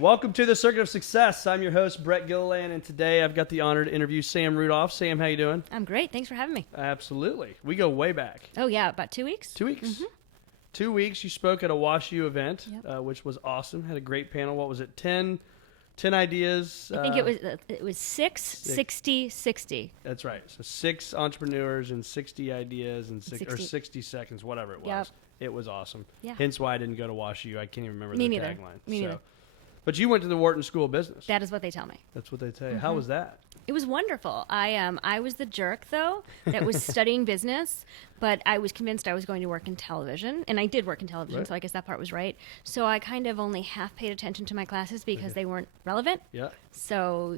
Welcome to the Circuit of Success. I'm your host, Brett Gilliland, and today I've got the honor to interview Sam Rudolph. Sam, how you doing? I'm great. Thanks for having me. Absolutely. We go way back. Oh, yeah, about 2 weeks? 2 weeks. Mm-hmm. 2 weeks. You spoke at a WashU event, Yep. which was awesome. Had a great panel. What was it? 10 ideas. I think it was 60, 60. That's right. So 6 entrepreneurs and 60 ideas and 60 seconds, whatever it was. Yep. It was awesome. Yeah. Hence why I didn't go to WashU. I can't even remember Me the neither. tagline. Me neither. But you went to the Wharton School of Business. That is what they tell me. That's what they tell you. How was that? It was wonderful. I was the jerk, though, that was studying business, but I was convinced I was going to work in television, and I did work in television, Right. so I guess that part was right. So I kind of only half paid attention to my classes because they weren't relevant. Yeah. So,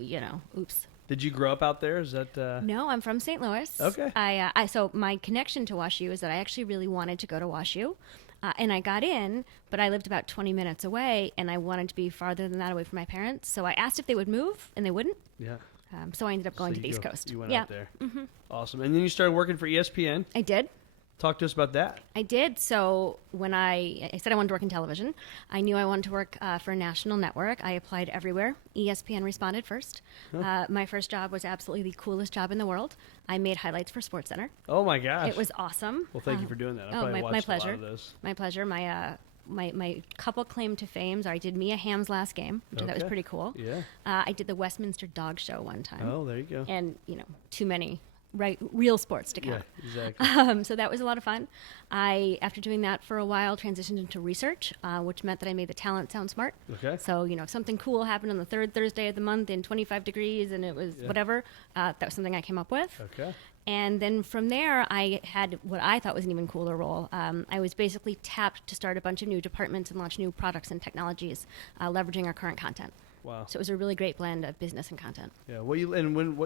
oops. Did you grow up out there? Is that No, I'm from St. Louis. Okay. So my connection to WashU is that I actually really wanted to go to WashU. And I got in, but I lived about 20 minutes away, and I wanted to be farther than that away from my parents. So I asked if they would move, and they wouldn't. Yeah. So I ended up going So to the East Coast. You went yeah. out there. Awesome. And then you started working for ESPN. I did. Talk to us about that. I did. So when I said I wanted to work in television, I knew I wanted to work for a national network. I applied everywhere. ESPN responded first. My first job was absolutely the coolest job in the world. I made highlights for SportsCenter. Oh my gosh. It was awesome. Well, thank you for doing that. I probably watched my a pleasure. lot of those. My pleasure. My couple claim to fame. So I did Mia Hamm's last game, which I thought was pretty cool. Yeah. I did the Westminster Dog Show one time. Oh, there you go. And, too many real sports to count. Yeah, exactly. So that was a lot of fun. After doing that for a while, transitioned into research, which meant that I made the talent sound smart. Okay. So, if something cool happened on the third Thursday of the month in 25 degrees and it was whatever, that was something I came up with. Okay. And then from there, I had what I thought was an even cooler role. I was basically tapped to start a bunch of new departments and launch new products and technologies, leveraging our current content. Wow. So it was a really great blend of business and content. Yeah. What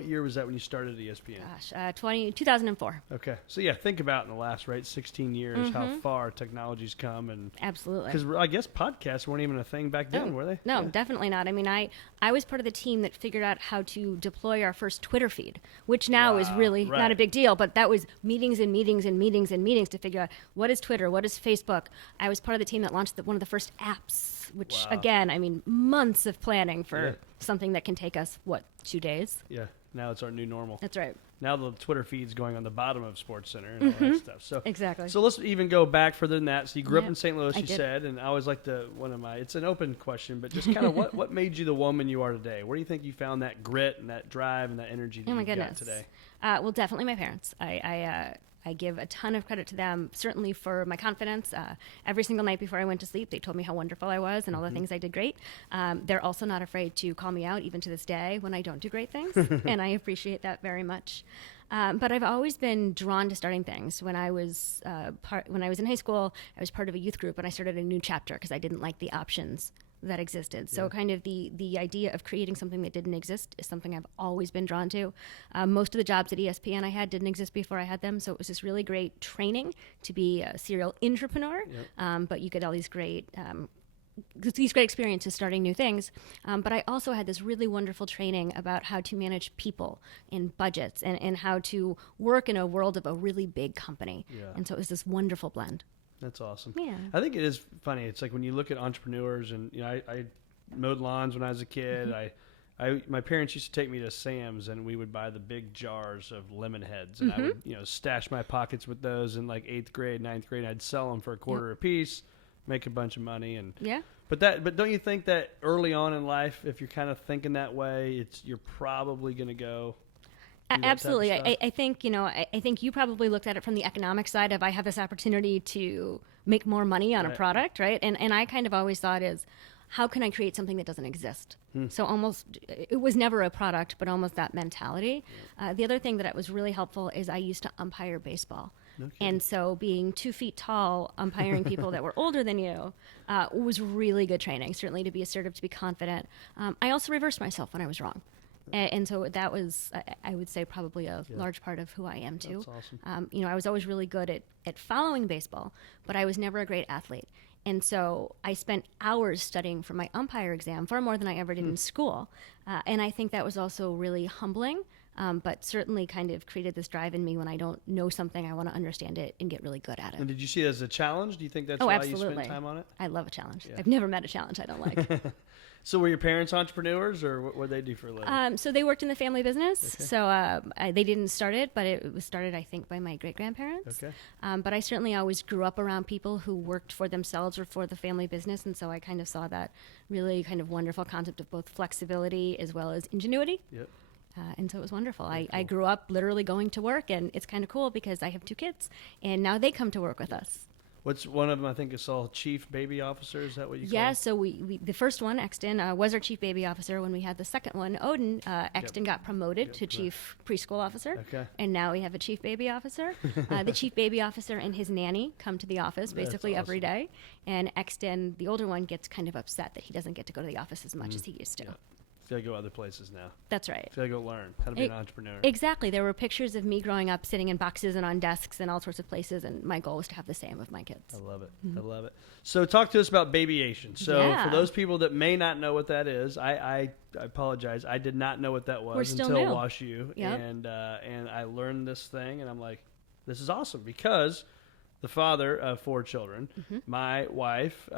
year was that when you started at ESPN? Gosh, 2004. Okay. So yeah, think about in the last 16 years how far technology's come, and Absolutely. because I guess podcasts weren't even a thing back then, were they? No, Yeah. definitely not. I mean, I was part of the team that figured out how to deploy our first Twitter feed, which now is really right. not a big deal, but that was meetings and meetings and meetings and meetings to figure out what is Twitter, what is Facebook. I was part of the team that launched one of the first apps, which again, I mean, months of planning for something that can take us, 2 days? Yeah. Now it's our new normal. That's right. Now the Twitter feed's going on the bottom of SportsCenter and all that stuff. So Exactly. So let's even go back further than that. So you grew up in St. Louis, I you did. said, and I always like it's an open question, but just kind of what made you the woman you are today? Where do you think you found that grit and that drive and that energy that Oh my you've got goodness. today? Well, definitely my parents. I give a ton of credit to them, certainly for my confidence. Every single night before I went to sleep, they told me how wonderful I was and all the things I did great. They're also not afraid to call me out, even to this day, when I don't do great things, and I appreciate that very much. But I've always been drawn to starting things. When I was in high school, I was part of a youth group, and I started a new chapter because I didn't like the options that existed. So kind of the idea of creating something that didn't exist is something I've always been drawn to. Most of the jobs at ESPN I had didn't exist before I had them, so it was this really great training to be a serial entrepreneur. But you get all these great experiences starting new things. But I also had this really wonderful training about how to manage people and budgets and how to work in a world of a really big company. Yeah. And so it was this wonderful blend. That's awesome. Yeah. I think it is funny. It's like when you look at entrepreneurs, and I mowed lawns when I was a kid. My parents used to take me to Sam's, and we would buy the big jars of lemon heads, and I would stash my pockets with those in like 8th grade, 9th grade. I'd sell them for $0.25 a piece, make a bunch of money, and But don't you think that early on in life, if you're kind of thinking that way, you're probably going to go. Absolutely. I think, I think you probably looked at it from the economic side of I have this opportunity to make more money on a product, right? And I kind of always thought is, how can I create something that doesn't exist? So it was never a product, but almost that mentality. The other thing that was really helpful is I used to umpire baseball. Okay. And so being 2 feet tall, umpiring people that were older than you was really good training, certainly to be assertive, to be confident. I also reversed myself when I was wrong. And so that was, I would say, probably a large part of who I am, too. That's awesome. I was always really good at following baseball, but I was never a great athlete. And so I spent hours studying for my umpire exam, far more than I ever did in school. And I think that was also really humbling but certainly kind of created this drive in me. When I don't know something, I want to understand it and get really good at it. And did you see it as a challenge? Do you think that's why absolutely. you spent time on it? I love a challenge. I've never met a challenge I don't like. So were your parents entrepreneurs, or what did they do for a living? So they worked in the family business. Okay. So they didn't start it, but it was started, I think, by my great-grandparents. Okay. But I certainly always grew up around people who worked for themselves or for the family business, and so I kind of saw that really kind of wonderful concept of both flexibility as well as ingenuity. Yep. And so it was wonderful. Cool. I grew up literally going to work, and it's kind of cool because I have 2 kids, and now they come to work with us. What's one of them? I think is all chief baby officer. Is that what you call? Yeah. So we the first one, Exton, was our chief baby officer. When we had the second one, Oden, Exton got promoted to chief preschool officer. Okay. And now we have a chief baby officer. The chief baby officer and his nanny come to the office basically every day. And Exton, the older one, gets kind of upset that he doesn't get to go to the office as much as he used to. Yeah. He's got to go other places now. That's right. He's got to go learn how to be an entrepreneur. Exactly. There were pictures of me growing up sitting in boxes and on desks and all sorts of places, and my goal was to have the same of my kids. I love it. I love it. So talk to us about Babyation. So for those people that may not know what that is, I apologize. I did not know what that was until Wash U. Yep. And I learned this thing, and I'm like, this is awesome, because the father of 4 children, my wife,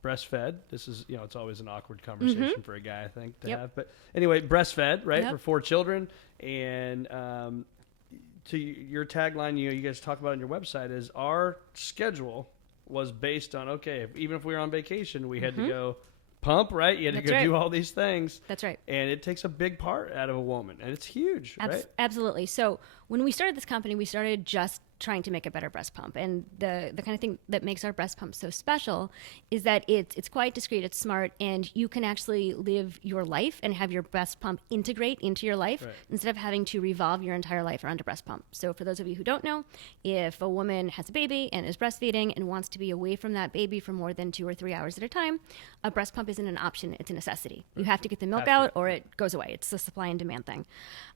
breastfed. This is, it's always an awkward conversation for a guy, I think, to have. But anyway, breastfed, right, for 4 children. And to your tagline, you guys talk about on your website is our schedule was based on, okay, even if we were on vacation, we had to go pump, right? You had to go do all these things. That's right. And it takes a big part out of a woman, and it's huge, right? Absolutely. So when we started this company, we started just trying to make a better breast pump. And the kind of thing that makes our breast pump so special is that it's quite discreet, it's smart, and you can actually live your life and have your breast pump integrate into your life instead of having to revolve your entire life around a breast pump. So for those of you who don't know, if a woman has a baby and is breastfeeding and wants to be away from that baby for more than 2 or 3 hours at a time, a breast pump isn't an option, it's a necessity. You have to get the milk out or it goes away. It's a supply and demand thing.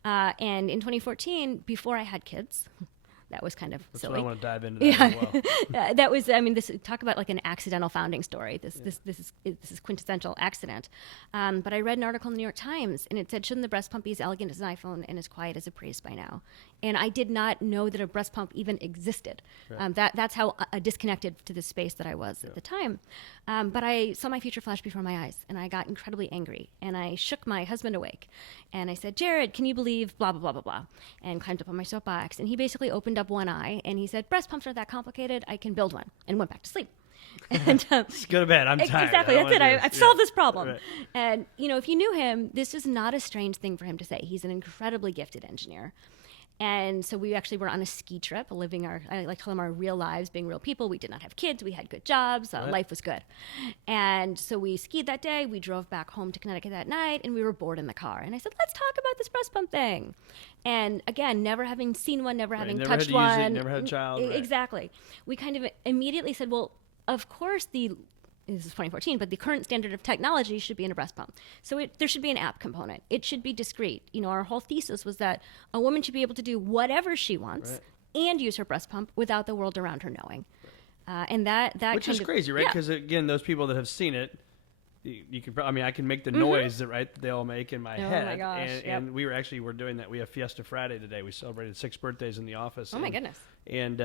And in 2014, before I had kids, that was kind of That's silly. what I want to dive into that as well. That was, this talk about like an accidental founding story. This is quintessential accident. But I read an article in the New York Times, and it said, shouldn't the breast pump be as elegant as an iPhone and as quiet as a priest by now? And I did not know that a breast pump even existed. Right. That's how disconnected to the space that I was at the time. But I saw my future flash before my eyes, and I got incredibly angry. And I shook my husband awake. And I said, Jared, can you believe blah, blah, blah, blah, blah? And climbed up on my soapbox. And he basically opened up one eye, and he said, breast pumps aren't that complicated. I can build one. And went back to sleep. And just go to bed. I'm tired. Exactly. That's it. I've solved this problem. Right. And, if you knew him, this is not a strange thing for him to say. He's an incredibly gifted engineer. And so we actually were on a ski trip, living I like to call them our real lives, being real people. We did not have kids. We had good jobs. Life was good. And so we skied that day. We drove back home to Connecticut that night, and we were bored in the car. And I said, let's talk about this breast pump thing. And again, never having seen one, never having touched one. Use it, never had a child. Exactly. We kind of immediately said, well, of course this is 2014, but the current standard of technology should be in a breast pump. So there should be an app component. It should be discreet. Our whole thesis was that a woman should be able to do whatever she wants and use her breast pump without the world around her knowing. And that which is crazy, right? Because again, those people that have seen it, you can. I can make the noise that they all make in my head. Oh my gosh! And we're doing that. We have Fiesta Friday today. We celebrated 6 birthdays in the office. Oh my goodness! And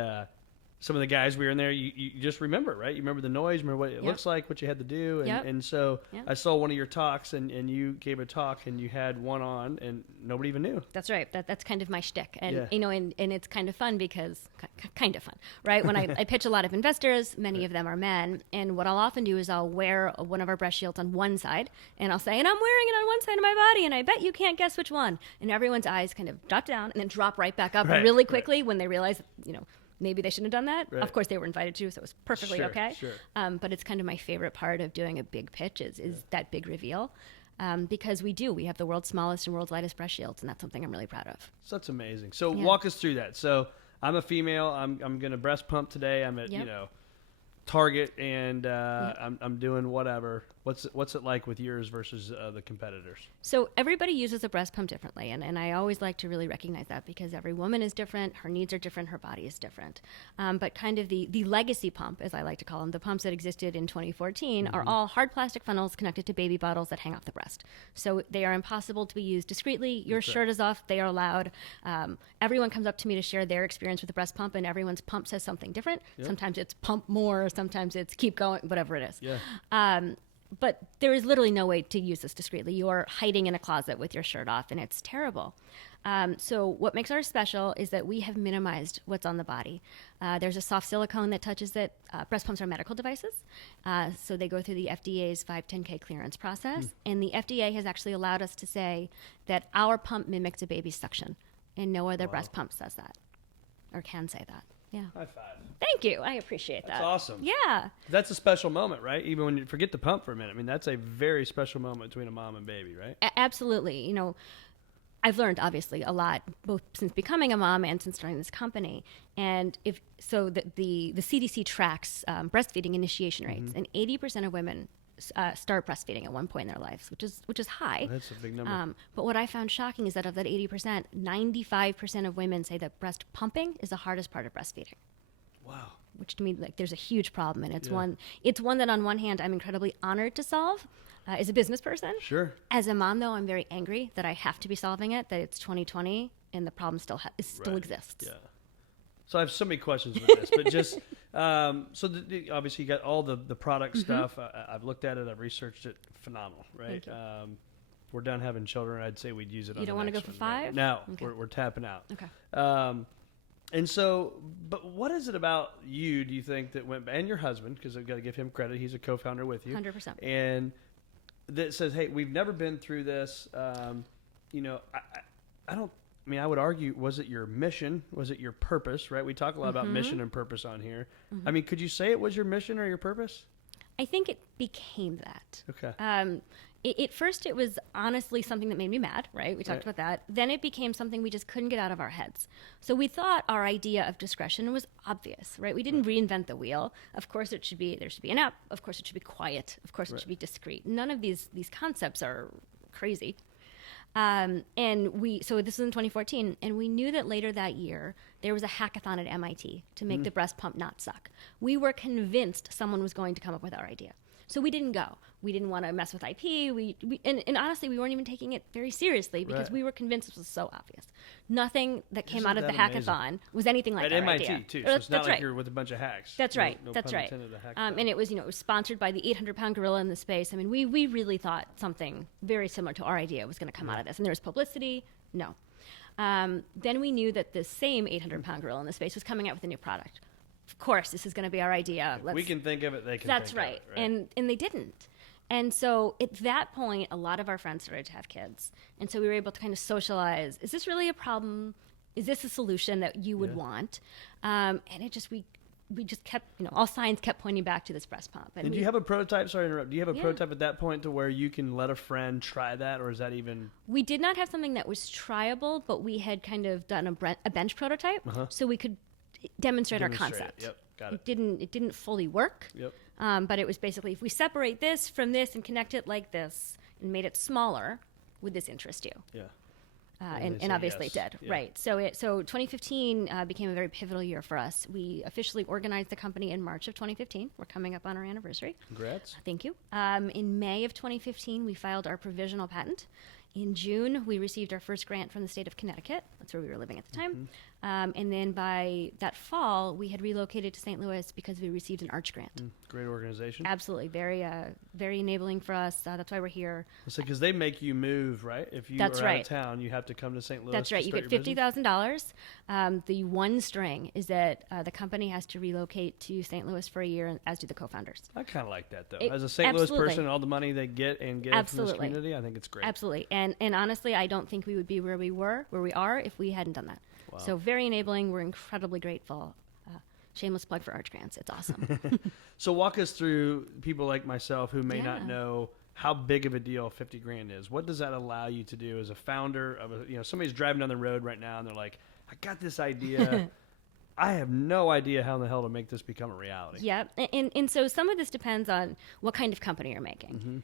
some of the guys we were in there, you just remember, right? You remember the noise, remember what it looks like, what you had to do. And so I saw one of your talks, and you gave a talk, and you had one on, and nobody even knew. That's right. That's kind of my shtick. And, and it's kind of fun because, kind of fun, right? When I pitch a lot of investors, many of them are men, and what I'll often do is I'll wear one of our breast shields on one side, and I'll say, and I'm wearing it on one side of my body, and I bet you can't guess which one. And everyone's eyes kind of drop down and then drop right back up really quickly when they realize, maybe they shouldn't have done that. Right. Of course, they were invited to, so it was perfectly okay. Sure. But it's kind of my favorite part of doing a big pitch is that big reveal. Because we have the world's smallest and world's lightest breast shields, and that's something I'm really proud of. So that's amazing. So walk us through that. So I'm a female. I'm going to breast pump today. I'm at Target, and I'm doing whatever. What's it like with yours versus the competitors? So everybody uses a breast pump differently, and I always like to really recognize that because every woman is different, her needs are different, her body is different. But kind of the legacy pump, as I like to call them, the pumps that existed in 2014 are all hard plastic funnels connected to baby bottles that hang off the breast. So they are impossible to be used discreetly. Your shirt is off, they are loud. Everyone comes up to me to share their experience with the breast pump, and everyone's pump says something different. Yep. Sometimes it's pump more, sometimes it's keep going, whatever it is. Yeah. But there is literally no way to use this discreetly. You're hiding in a closet with your shirt off, and it's terrible. So what makes ours special is that we have minimized what's on the body. There's a soft silicone that touches it. Breast pumps are medical devices, so they go through the FDA's 510K clearance process, and the FDA has actually allowed us to say that our pump mimics a baby's suction, and no other breast pump says that or can say that. Yeah. High five. Thank you. I appreciate that. That's awesome. Yeah. That's a special moment, right? Even when you forget the pump for a minute. I mean, that's a very special moment between a mom and baby, right? Absolutely. You know, I've learned obviously a lot, both since becoming a mom and since starting this company. And the CDC tracks breastfeeding initiation rates, and 80% of women start breastfeeding at one point in their lives, which is high. That's a big number. But what I found shocking is that of that 80%, 95% of women say that breast pumping is the hardest part of breastfeeding. Wow. Which to me, like, there's a huge problem, and it's one that on one hand I'm incredibly honored to solve as a business person. Sure. As a mom, though, I'm very angry that I have to be solving it. That it's 2020 and the problem still exists. Yeah. So I have so many questions with this, but just obviously you got all the product stuff. I've looked at it. I've researched it. Phenomenal, right? We're done having children. I'd say we'd use it. You don't want to go for 5? Right? No, okay. We're tapping out. Okay. And so, but what is it about you, do you think, that went, and your husband, because I've got to give him credit, he's a co-founder with you. 100%. And that says, hey, we've never been through this. I would argue, was it your mission? Was it your purpose, right? We talk a lot about mission and purpose on here. I mean, could you say it was your mission or your purpose? I think it became that. Okay. At first, it was honestly something that made me mad, right? We talked about that. Then it became something we just couldn't get out of our heads. So we thought our idea of discretion was obvious, right? We didn't reinvent the wheel. Of course, there should be an app. Of course, it should be quiet. Of course, it should be discreet. None of these concepts are crazy. So this was in 2014, and we knew that later that year there was a hackathon at MIT to make the breast pump not suck. We were convinced someone was going to come up with our idea. So we didn't go. We didn't want to mess with IP. And honestly, we weren't even taking it very seriously because we were convinced this was so obvious. Nothing that came out of the hackathon was anything like at our MIT idea. too. So it's not like you're with a bunch of hacks. That's right. No That's pun right. intended, And it was sponsored by the 800-pound gorilla in the space. I mean, we really thought something very similar to our idea was going to come out of this. And there was publicity. No. Then we knew that the same 800-pound gorilla in the space was coming out with a new product. Of course, this is going to be our idea. We can think of it. They can. That's think right. Of it, right. And they didn't. And so at that point, a lot of our friends started to have kids. And so we were able to kind of socialize. Is this really a problem? Is this a solution that you would want? And it just, we just kept, all signs kept pointing back to this breast pump. And do you have a prototype? Sorry to interrupt. Do you have a prototype at that point to where you can let a friend try that, or is that even? We did not have something that was triable, but we had kind of done a bench prototype, so we could demonstrate our concept. Yep, got it. It didn't fully work. Yep. But it was basically, if we separate this from this and connect it like this and made it smaller, would this interest you? Yeah. And obviously yes. it did, right? So 2015 became a very pivotal year for us. We officially organized the company in March of 2015. We're coming up on our anniversary. Congrats. Thank you. In May of 2015, we filed our provisional patent. In June, we received our first grant from the state of Connecticut. That's where we were living at the time. And then by that fall, we had relocated to St. Louis because we received an Arch grant. Great organization. Absolutely. Very enabling for us. That's why we're here. Because they make you move, right? If you are out of town, you have to come to St. Louis. That's right. You get $50,000. The one string is that the company has to relocate to St. Louis for a year, as do the co-founders. I kind of like that, though. As a St. Louis person, all the money they get from this community, I think it's great. Absolutely. And honestly, I don't think we would be where we are if we hadn't done that. Wow. So very enabling. We're incredibly grateful. Shameless plug for Arch Grants. It's awesome. So walk us through people like myself who may not know how big of a deal 50 grand is. What does that allow you to do as a founder of somebody's driving down the road right now and they're like, I got this idea. I have no idea how in the hell to make this become a reality. Yep. And so some of this depends on what kind of company you're making.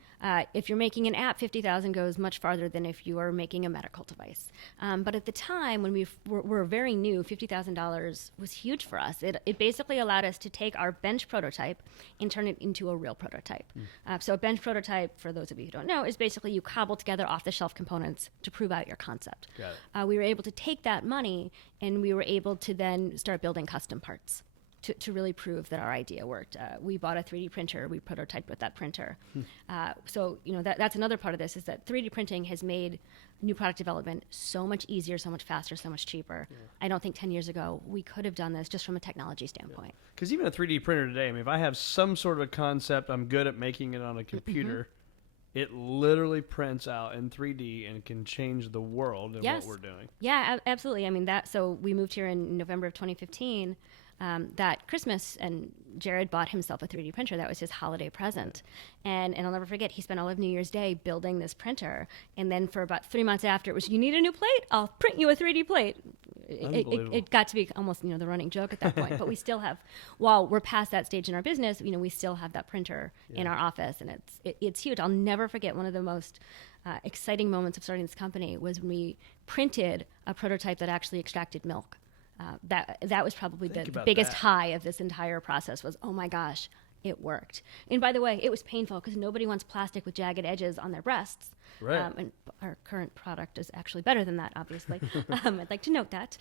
If you're making an app, $50,000 goes much farther than if you are making a medical device. But at the time when we were very new, $50,000 was huge for us. It basically allowed us to take our bench prototype and turn it into a real prototype. So a bench prototype, for those of you who don't know, is basically you cobble together off-the-shelf components to prove out your concept. Got it. We were able to take that money and we were able to then start building custom parts to really prove that our idea worked. We bought a 3D printer. We prototyped with that printer. So, that's another part of this is that 3D printing has made new product development so much easier, so much faster, so much cheaper. Yeah. I don't think 10 years ago we could have done this just from a technology standpoint. Because even a 3D printer today, I mean, if I have some sort of concept, I'm good at making it on a computer. It literally prints out in 3D and can change the world in what we're doing. Yeah, absolutely. I mean, so we moved here in November of 2015. That Christmas, and Jared bought himself a 3D printer. That was his holiday present. And I'll never forget, he spent all of New Year's Day building this printer. And then for about 3 months after, it was, you need a new plate? I'll print you a 3D plate. It got to be almost, the running joke at that point. But we still have, while we're past that stage in our business, we still have that printer in our office. And it's huge. I'll never forget one of the most exciting moments of starting this company was when we printed a prototype that actually extracted milk. That was probably the biggest high of this entire process was, oh my gosh, it worked. And by the way, it was painful because nobody wants plastic with jagged edges on their breasts. Right. And our current product is actually better than that, obviously. I'd like to note that.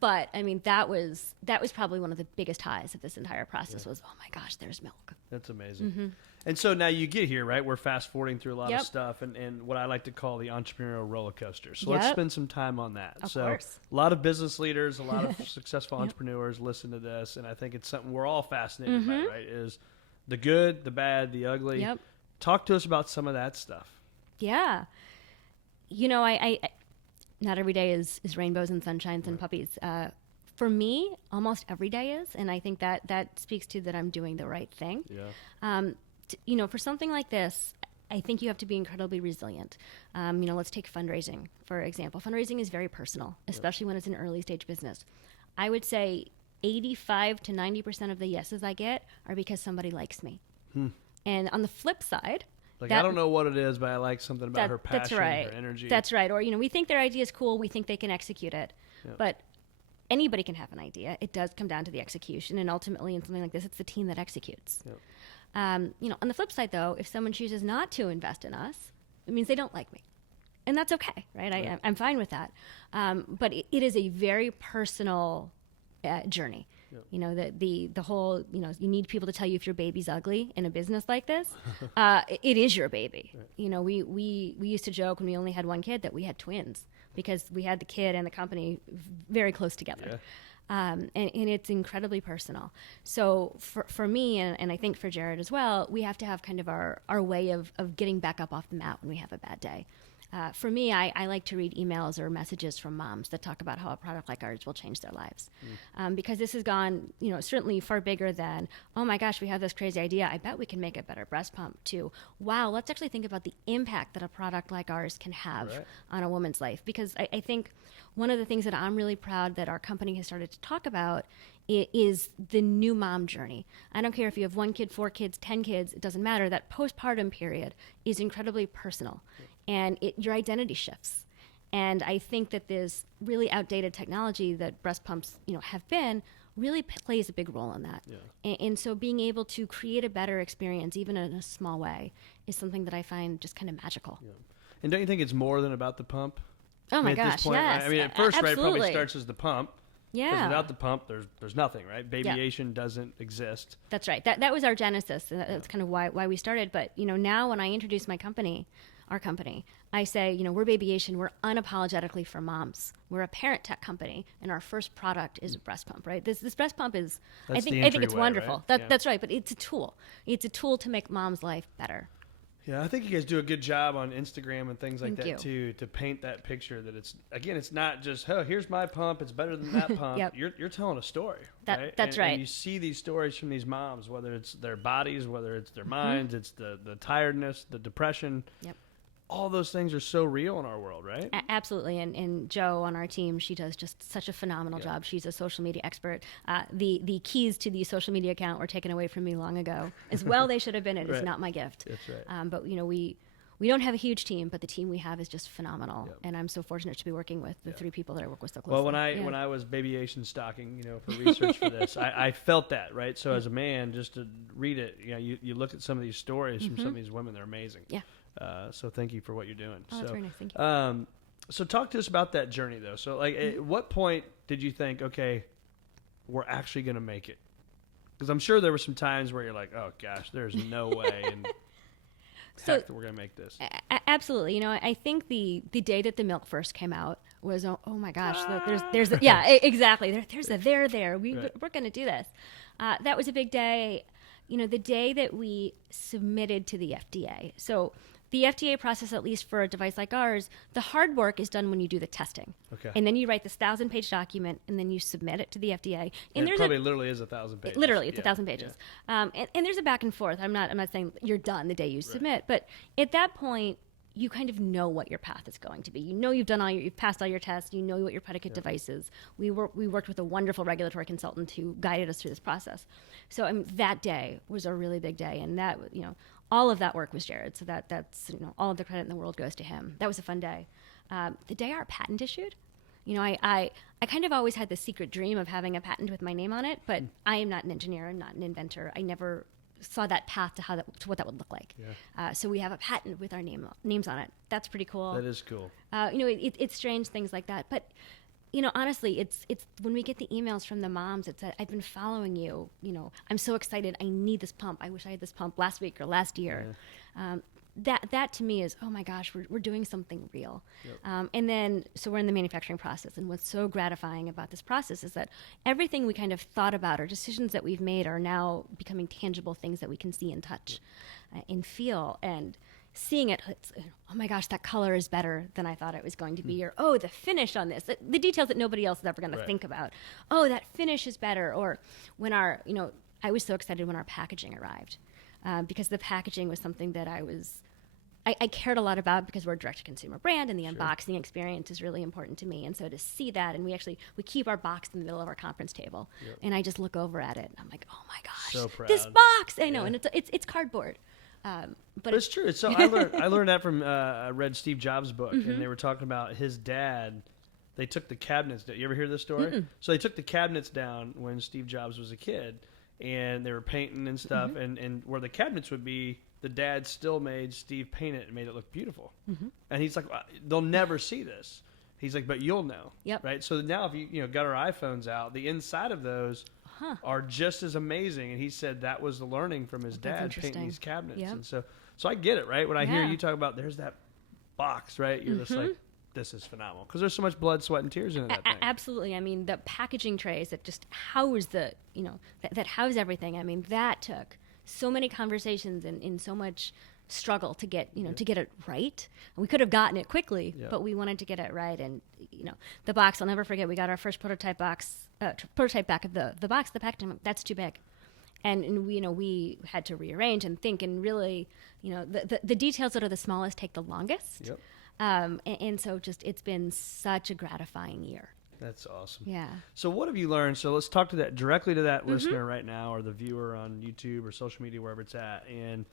But I mean, that was probably one of the biggest highs of this entire process was, oh my gosh, there's milk. That's amazing. And so now you get here, right? We're fast forwarding through a lot of stuff and what I like to call the entrepreneurial roller coaster. So let's spend some time on that. Of course. A lot of business leaders, a lot of successful entrepreneurs listen to this, and I think it's something we're all fascinated by, right? Is the good, the bad, the ugly. Yep. Talk to us about some of that stuff. Yeah. I not every day is rainbows and sunshines and puppies. For me, almost every day is, and I think that speaks to that I'm doing the right thing. Yeah. For something like this, I think you have to be incredibly resilient. Let's take fundraising, for example. Fundraising is very personal, especially when it's an early stage business. I would say 85 to 90% of the yeses I get are because somebody likes me. And on the flip side, I don't know what it is, but I like something about her passion, her energy. That's right. Or, we think their idea is cool. We think they can execute it. Yeah. But anybody can have an idea. It does come down to the execution. And ultimately, in something like this, it's the team that executes. Yeah. On the flip side, though, if someone chooses not to invest in us, it means they don't like me. And that's okay, right? I'm fine with that. But it is a very personal journey. Yep. The whole, you need people to tell you if your baby's ugly in a business like this. It is your baby. Right. We used to joke when we only had one kid that we had twins because we had the kid and the company very close together. Yeah. And it's incredibly personal. So for me, and I think for Jared as well, we have to have kind of our way of getting back up off the mat when we have a bad day. For me, I like to read emails or messages from moms that talk about how a product like ours will change their lives. Because this has gone, certainly far bigger than, oh my gosh, we have this crazy idea. I bet we can make a better breast pump to, wow, let's actually think about the impact that a product like ours can have on a woman's life. Because I think one of the things that I'm really proud that our company has started to talk about is the new mom journey. I don't care if you have 1 kid, 4 kids, 10 kids, it doesn't matter. That postpartum period is incredibly personal. And your identity shifts. And I think that this really outdated technology that breast pumps, have been, really plays a big role in that. Yeah. And so being able to create a better experience, even in a small way, is something that I find just kind of magical. Yeah. And don't you think it's more than about the pump? Oh my gosh, point, yes. Right? At first, right, it probably starts as the pump. Yeah. Because without the pump, there's nothing, right? Babyation doesn't exist. That's right. That was our genesis. That's kind of why we started. But, now when I introduce our company, I say, we're Babyation. We're unapologetically for moms. We're a parent tech company, and our first product is a breast pump, right? This breast pump is, I think it's wonderful. Right? That's right, but it's a tool. It's a tool to make mom's life better. Yeah, I think you guys do a good job on Instagram and things like that too, to paint that picture that it's not just, oh, here's my pump, it's better than that pump. Yep. You're telling a story, right? That's right. And you see these stories from these moms, whether it's their bodies, whether it's their minds, it's the tiredness, the depression. Yep. all those things are so real in our world, right? Absolutely. And Joe on our team, she does just such a phenomenal job. She's a social media expert. The keys to the social media account were taken away from me long ago. As well they should have been. It is not my gift. That's right. But, we don't have a huge team, but the team we have is just phenomenal. Yep. And I'm so fortunate to be working with the three people that I work with so closely. Well, when I was Babyation stocking, for research for this, I felt that, right? So as a man, just to read it, you look at some of these stories from some of these women, they're amazing. Yeah. So thank you for what you're doing. Oh, that's very nice. Thank you. So talk to us about that journey, though. So, at what point did you think, okay, we're actually going to make it? Because I'm sure there were some times where you're like, oh, gosh, there's no way and heck that we're going to make this. Absolutely. I think the day that the milk first came out was, oh my gosh, there's exactly. There's a there. We're going to do this. That was a big day. The day that we submitted to the FDA. So the FDA process, at least for a device like ours, the hard work is done when you do the testing. Okay. And then you write this 1,000-page document, and then you submit it to the FDA. And it probably literally is 1,000 pages. Literally, it's 1,000 pages. Yeah. And there's a back and forth. I'm not saying you're done the day you submit, but at that point, you kind of know what your path is going to be. You've passed all your tests. You know what your predicate device is. We worked with a wonderful regulatory consultant who guided us through this process. So that day was a really big day, and that all of that work was Jared. So that's all of the credit in the world goes to him. That was a fun day. The day our patent issued, I kind of always had the secret dream of having a patent with my name on it, but I am not an engineer. I'm not an inventor. I never saw that path to what that would look like. Yeah. So we have a patent with our names on it. That's pretty cool. That is cool. It's strange things like that, but honestly, it's when we get the emails from the moms that said, I've been following you. I'm so excited. I need this pump. I wish I had this pump last week or last year. Yeah. That to me is, oh my gosh, we're doing something real. Yep. And then, so we're in the manufacturing process. And what's so gratifying about this process is that everything we kind of thought about or decisions that we've made are now becoming tangible things that we can see and touch and feel. And seeing it, oh my gosh, that color is better than I thought it was going to be. Or, oh, the finish on this, the details that nobody else is ever going to think about. Oh, that finish is better. Or when I was so excited when our packaging arrived because the packaging was something that I cared a lot about because we're a direct-to-consumer brand, and the unboxing experience is really important to me. And so to see that, and we keep our box in the middle of our conference table, and I just look over at it, and I'm like, oh my gosh, so proud. This box! I know, and it's cardboard. But it's true. So I learned that from I read Steve Jobs' book, and they were talking about his dad. They took the cabinets down. You ever hear this story? Mm-mm. So they took the cabinets down when Steve Jobs was a kid, and they were painting and stuff, and where the cabinets would be, the dad still made Steve paint it and made it look beautiful. Mm-hmm. And he's like, well, they'll never see this. He's like, but you'll know. Yep. Right? So now if you got our iPhones out, the inside of those are just as amazing. And he said that was the learning from his dad painting these cabinets. Yep. And so I get it, right? When I hear you talk about there's that box, right? You're just like, this is phenomenal. Because there's so much blood, sweat, and tears in that thing. Absolutely. I mean, the packaging trays that just house that house everything. I mean, that took so many conversations and so much struggle to get it right. We could have gotten it quickly, but we wanted to get it right. And the box, I'll never forget. We got our first prototype back of the box. The packaging, that's too big, and we had to rearrange and think and really the details that are the smallest take the longest. Yep. And so it's been such a gratifying year. That's awesome. Yeah. So what have you learned? So let's talk directly to that listener right now, or the viewer on YouTube or social media, wherever it's at. And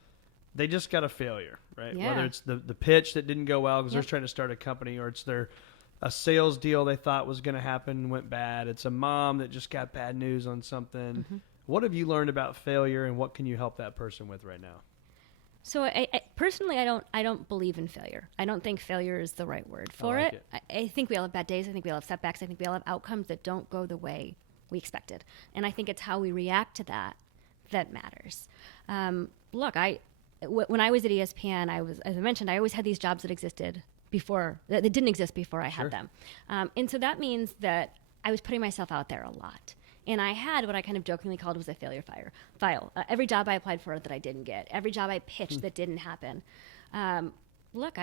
they just got a failure, right? Yeah. Whether it's the pitch that didn't go well because they're trying to start a company, or it's a sales deal they thought was going to happen and went bad. It's a mom that just got bad news on something. Mm-hmm. What have you learned about failure, and what can you help that person with right now? So I personally, I don't believe in failure. I don't think failure is the right word for it. I think we all have bad days. I think we all have setbacks. I think we all have outcomes that don't go the way we expected. And I think it's how we react to that matters. Look, when I was at ESPN, as I mentioned, I always had these jobs that existed before, that didn't exist before I had them. And so that means that I was putting myself out there a lot. And I had what I kind of jokingly called was a failure file. Every job I applied for that I didn't get, every job I pitched that didn't happen. Look,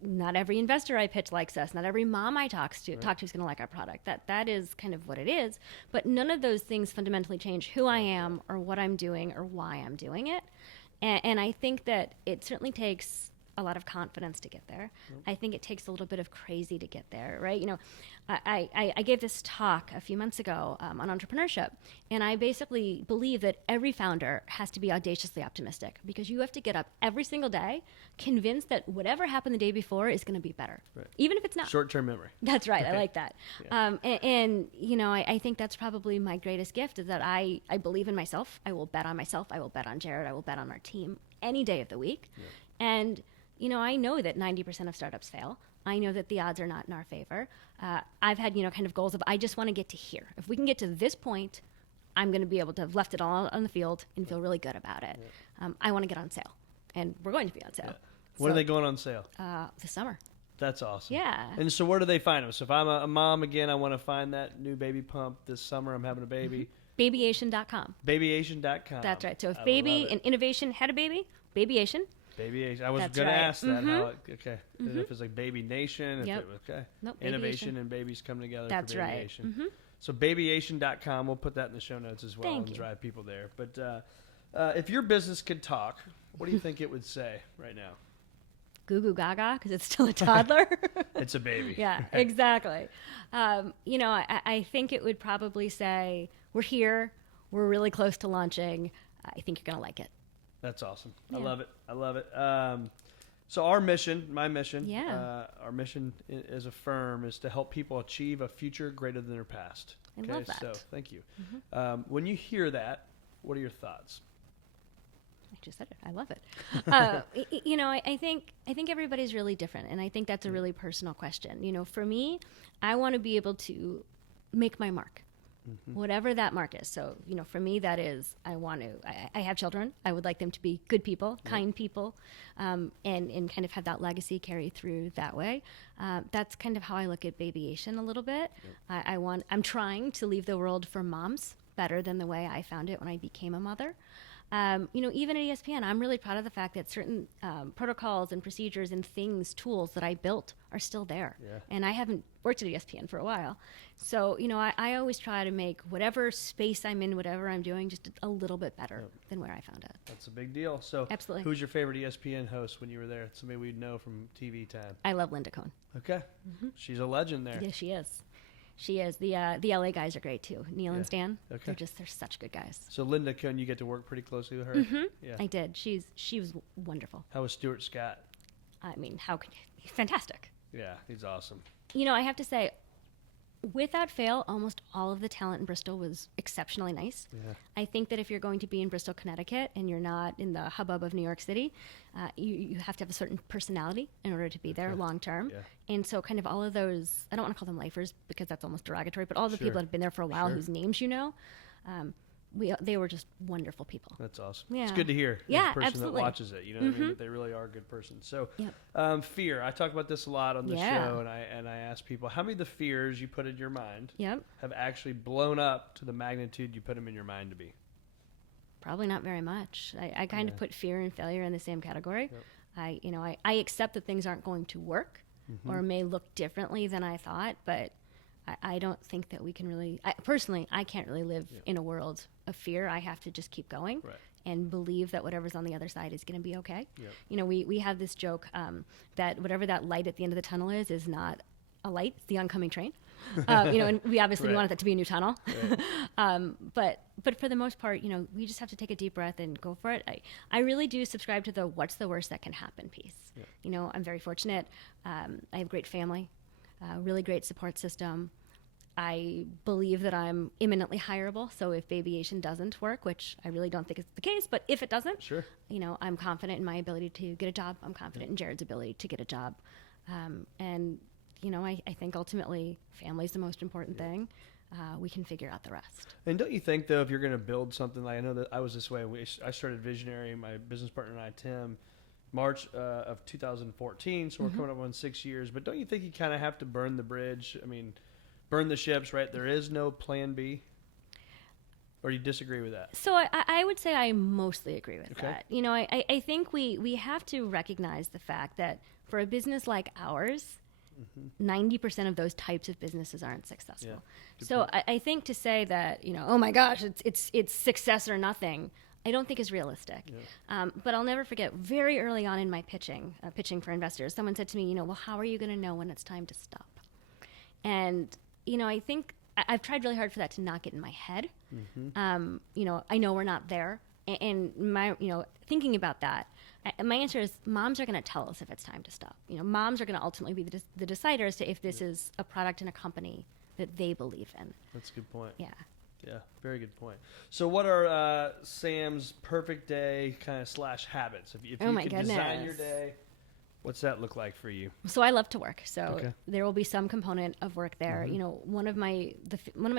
not every investor I pitch likes us. Not every mom I talk to is going to like our product. That is kind of what it is. But none of those things fundamentally change who I am or what I'm doing or why I'm doing it. And I think that it certainly takes a lot of confidence to get there. I think it takes a little bit of crazy to get there, right? You know, I gave this talk a few months ago on entrepreneurship, and I basically believe that every founder has to be audaciously optimistic, because you have to get up every single day convinced that whatever happened the day before is going to be better, even if it's not. Short-term memory. That's right. I like that. And you know, I think that's probably my greatest gift, is that I believe in myself. I will bet on myself. I will bet on Jared. I will bet on our team any day of the week. And, you know, I know that 90% of startups fail. I know that the odds are not in our favor. I've had, you know, kind of goals of, I just want to get to here. If we can get to this point, I'm going to be able to have left it all on the field and feel really good about it. I want to get on sale, and we're going to be on sale. When are they going on sale? This summer. That's awesome. Yeah. And so where do they find them? So if I'm a mom, again, I want to find that new baby pump this summer. I'm having a baby. Babyation.com. Babyation.com. That's right. So if baby and innovation had a baby, Babyation. Babyation. I was going to ask that. How okay. And if it's like Baby Nation. Nope, Innovation and babies come together That's for Babyation. right. So Babyation.com. We'll put that in the show notes as well and drive people there. But if your business could talk, what do you think it would say right now? Goo goo gaga, because it's still a toddler. It's a baby. Yeah, exactly. You know, I think it would probably say, we're here. We're really close to launching. I think you're going to like it. That's awesome. Yeah. I love it. So our mission, my mission, our mission as a firm is to help people achieve a future greater than their past. I love that. So thank you. When you hear that, what are your thoughts? I just said it. I love it. You know, I think everybody's really different, and I think that's a really personal question. You know, for me, I want to be able to make my mark. Whatever that mark is. So, you know, for me, that is, I have children. I would like them to be good people, kind people, and kind of have that legacy carry through that way. That's kind of how I look at Babyation a little bit. I'm trying to leave the world for moms better than the way I found it when I became a mother. You know, even at ESPN, I'm really proud of the fact that certain protocols and procedures and tools that I built are still there. And I haven't worked at ESPN for a while. So, you know, I always try to make whatever space I'm in, whatever I'm doing, just a little bit better than where I found it. That's a big deal. So, absolutely. Who's your favorite ESPN host when you were there? Somebody we'd know from TV time. I love Linda Cohn. Okay. She's a legend there. Yeah, she is. She is. The LA guys are great too. Neil and Stan. Okay. They're such good guys. So Linda Cohn, you get to work pretty closely with her? Yeah. I did. She was wonderful. How was Stuart Scott? I mean, he's fantastic. Yeah, he's awesome. You know, I have to say, without fail, almost all of the talent in Bristol was exceptionally nice. I think that if you're going to be in Bristol, Connecticut, and you're not in the hubbub of New York City, you have to have a certain personality in order to be there long term. And so kind of all of those, I don't want to call them lifers because that's almost derogatory, but all the people that have been there for a while whose names you know, they were just wonderful people. That's awesome. Yeah. It's good to hear. Yeah, the person absolutely. that watches it, you know what I mean? That they really are a good person. So, fear. I talk about this a lot on the show, and I ask people, how many of the fears you put in your mind have actually blown up to the magnitude you put them in your mind to be? Probably not very much. I kind of put fear and failure in the same category. I accept that things aren't going to work or may look differently than I thought, but I don't think that we can really, personally, I can't really live in a world of fear. I have to just keep going and believe that whatever's on the other side is going to be okay. You know, we have this joke that whatever that light at the end of the tunnel is not a light, it's the oncoming train. You know, and we obviously want that to be a new tunnel. But for the most part, you know, we just have to take a deep breath and go for it. I really do subscribe to the what's the worst that can happen piece. You know, I'm very fortunate. I have a great family. Really great support system. I believe that I'm imminently hireable. So if Babyation doesn't work, which I really don't think is the case, but if it doesn't, you know, I'm confident in my ability to get a job. I'm confident in Jared's ability to get a job. And, you know, I think ultimately family's the most important thing. We can figure out the rest. And don't you think, though, if you're going to build something, like I know that I was this way. I started Visionary, my business partner and I, Tim, March of 2014, so we're coming up on 6 years. But don't you think you kind of have to burn the bridge? I mean, burn the ships, right? There is no plan B? Or do you disagree with that? So I would say I mostly agree with that. You know, I think we have to recognize the fact that for a business like ours, 90% of those types of businesses aren't successful. So I think to say that, you know, oh my gosh, it's success or nothing, I don't think is realistic. Yeah. But I'll never forget, very early on in my pitching for investors, someone said to me, well, how are you going to know when it's time to stop? And, I think I've tried really hard for that to not get in my head. Mm-hmm. I know we're not there. And my, thinking about that, my answer is moms are going to tell us if it's time to stop. Moms are going to ultimately be the decider as to if this is a product and a company that they believe in. That's a good point. Yeah. Yeah, very good point. So what are Sam's perfect day kind of / habits? If you could design your day, what's that look like for you? So I love to work. So there will be some component of work there. Mm-hmm. One of my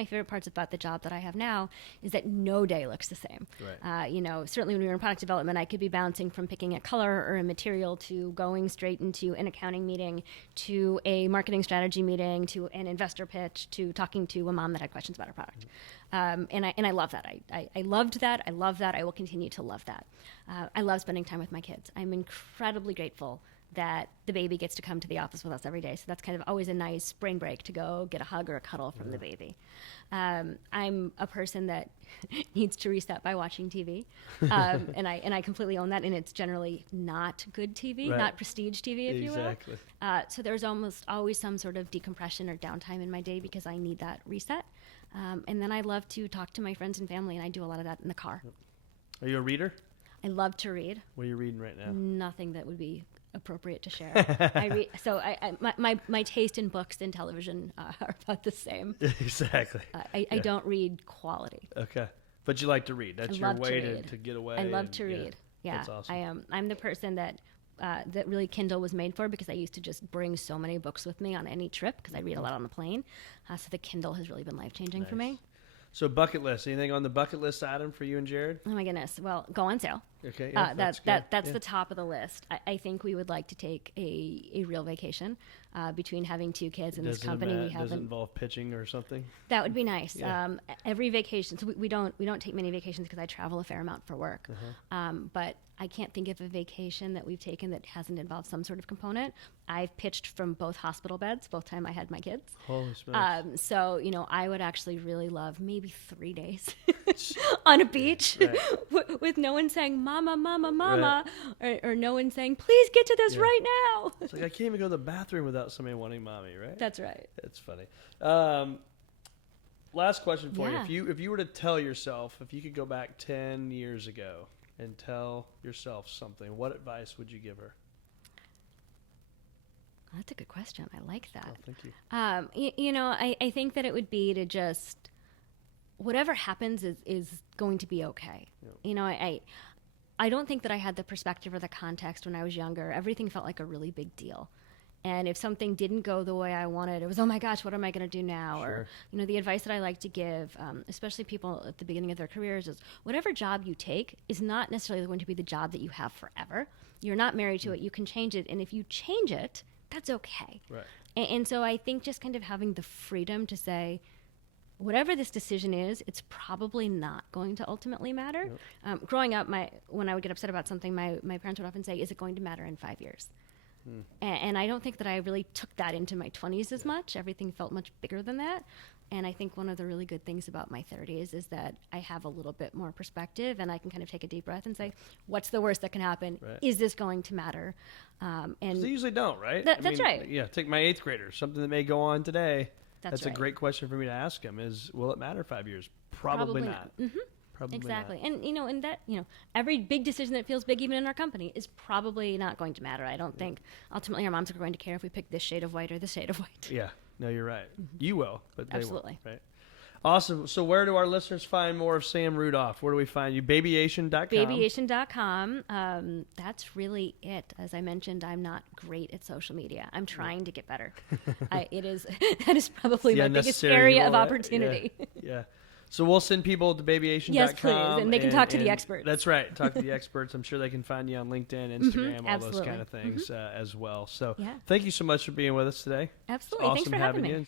favorite parts about the job that I have now is that no day looks the same. Right. Certainly when we were in product development, I could be bouncing from picking a color or a material to going straight into an accounting meeting, to a marketing strategy meeting, to an investor pitch, to talking to a mom that had questions about her product. Mm-hmm. And I love that. I loved that. I love that. I will continue to love that. I love spending time with my kids. I'm incredibly grateful that the baby gets to come to the office with us every day. So that's kind of always a nice spring break to go get a hug or a cuddle from the baby. I'm a person that needs to reset by watching TV. And I completely own that. And it's generally not good TV, not prestige TV, if you will. Exactly. So there's almost always some sort of decompression or downtime in my day because I need that reset. And then I love to talk to my friends and family, and I do a lot of that in the car. Are you a reader? I love to read. What are you reading right now? Nothing that would be appropriate to share. I read. So my taste in books and television are about the same. Exactly. I don't read quality. Okay, but you like to read. That's your way to get away. I love to read. Yeah, that's awesome. I'm the person that really Kindle was made for, because I used to just bring so many books with me on any trip because I read a lot on the plane. So the Kindle has really been life-changing for me. So bucket list. Anything on the bucket list item for you and Jared? Oh my goodness. Well, go on sale. Okay. Yeah, that's the top of the list. I think we would like to take a real vacation between having two kids in this company. Does it involve pitching or something? That would be nice. Yeah. Every vacation. So we don't take many vacations because I travel a fair amount for work. But I can't think of a vacation that we've taken that hasn't involved some sort of component. I've pitched from both hospital beds, both time I had my kids. Holy smokes. So, I would actually really love maybe 3 days on a beach with no one saying, mama, mama, mama, or no one saying, please get to this right now. It's like, I can't even go to the bathroom without somebody wanting mommy, right? That's right. It's funny. Last question for you. If you were to tell yourself, if you could go back 10 years ago and tell yourself something, what advice would you give her? That's a good question. I like that. Oh, thank you. I think that it would be to just, whatever happens is going to be okay. Yep. I don't think that I had the perspective or the context when I was younger. Everything felt like a really big deal. And if something didn't go the way I wanted, it was, oh my gosh, what am I going to do now? Sure. Or, the advice that I like to give, especially people at the beginning of their careers, is whatever job you take is not necessarily going to be the job that you have forever. You're not married to it. You can change it. And if you change it, that's okay. Right. And so I think just kind of having the freedom to say, whatever this decision is, it's probably not going to ultimately matter. Yep. Growing up, when I would get upset about something, my parents would often say, is it going to matter in 5 years? And I don't think that I really took that into my 20s as much. Everything felt much bigger than that. And I think one of the really good things about my 30s is that I have a little bit more perspective, and I can kind of take a deep breath and say, what's the worst that can happen? Right. Is this going to matter? And they usually don't, right? That's right. Yeah, take my 8th grader, something that may go on today. That's right. A great question for me to ask him is, will it matter 5 years? Probably not. Mm-hmm. Probably exactly. Not. And that, every big decision that feels big, even in our company, is probably not going to matter. I don't think ultimately our moms are going to care if we pick this shade of white or this shade of white. Yeah. No, you're right. Mm-hmm. You will, but they Absolutely. won't. Right. Awesome. So where do our listeners find more of Sam Rudolph? Where do we find you? Babyation.com. Babyation.com. That's really it. As I mentioned, I'm not great at social media. I'm trying to get better. That is probably my biggest area of opportunity. Yeah. So we'll send people to babyation.com. Yes, please. And they can talk to the experts. That's right. Talk to the experts. I'm sure they can find you on LinkedIn, Instagram, all those kind of things as well. So thank you so much for being with us today. Absolutely. Thanks for having me. You.